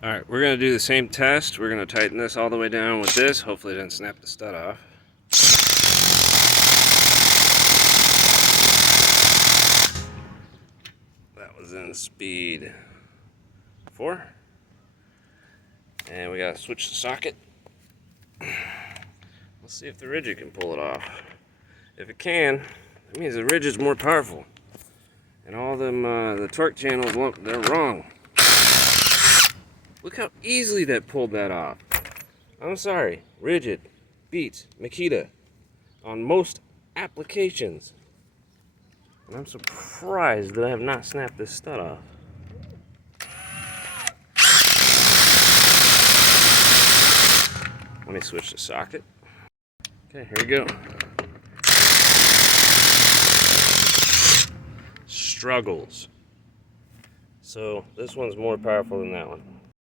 Alright, we're going to do the same test. We're going to tighten this all the way down with this. Hopefully it doesn't snap the stud off. That was in speed 4. And we got to switch the socket. Let's see if the Ridgid can pull it off. If it can, that means the Ridgid's more powerful. And all them, the torque channels, they're wrong. Look how easily that pulled that off. I'm sorry, Ridgid beats Makita on most applications. And I'm surprised that I have not snapped this stud off. Let me switch the socket. Okay, here we go. Struggles. So this one's more powerful than that one.